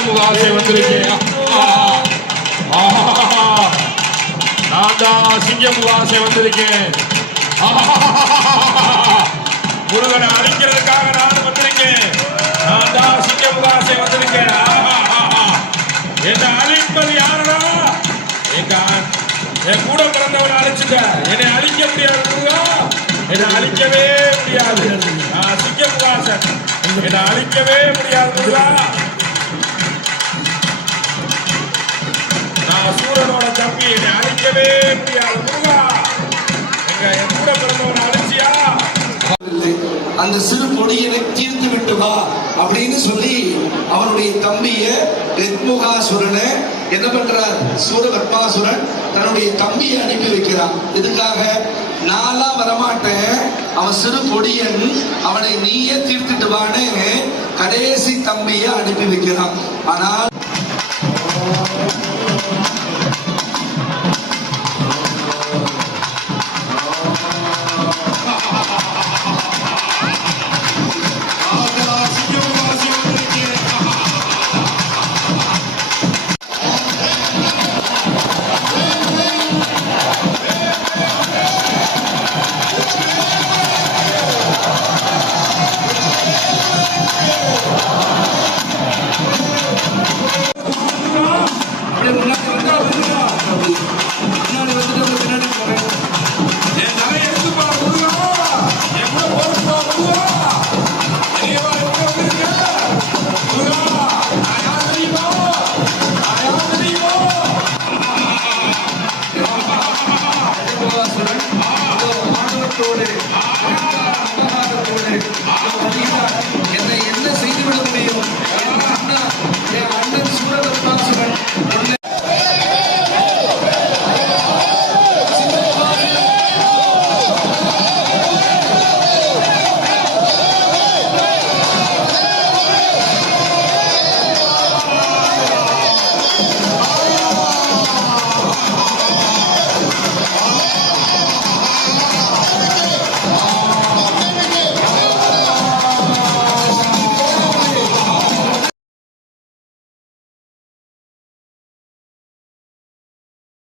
சிங்கமுகாசை வந்திருக்கேன். நான் தான் சிங்கமுகாசை வந்திருக்கேன். முருகனை அழிக்கிறதுக்காக நான் வந்திருக்கேன். நான் தான் சிங்கமுகாசை வந்திருக்கேன். என்னை அழிப்பது யாரா? என் கூட பிறந்தவனை அழிச்சுட்ட. என்னை அழிக்க முடியாது முருகா, என்னை அழிக்கவே முடியாது. நான் சிங்கமுகாசன், என்னை அழிக்கவே முடியாது முருகா. நான் சூரனோட தம்பி, என்னை அழிக்கவே முடியாது முருகா. என் கூட பிறந்தவனை அழிச்சியா? அந்த சிறு பொடியனை தீர்த்து விட்டு வா அப்படின்னு சொல்லி அவனுடைய தம்பிய ரெத்முகாசுரனை என்ன பண்றார்? சூரபத்மாசுரன் தன்னுடைய தம்பியை அனுப்பி வைக்கிறான். இதுக்காக நான்லாம் வரமாட்டேன், அவன் சிறு பொடியன், அவனை நீயே தீர்த்துட்டு வான்னு கடைசி தம்பியை அனுப்பி வைக்கிறான். ஆனால்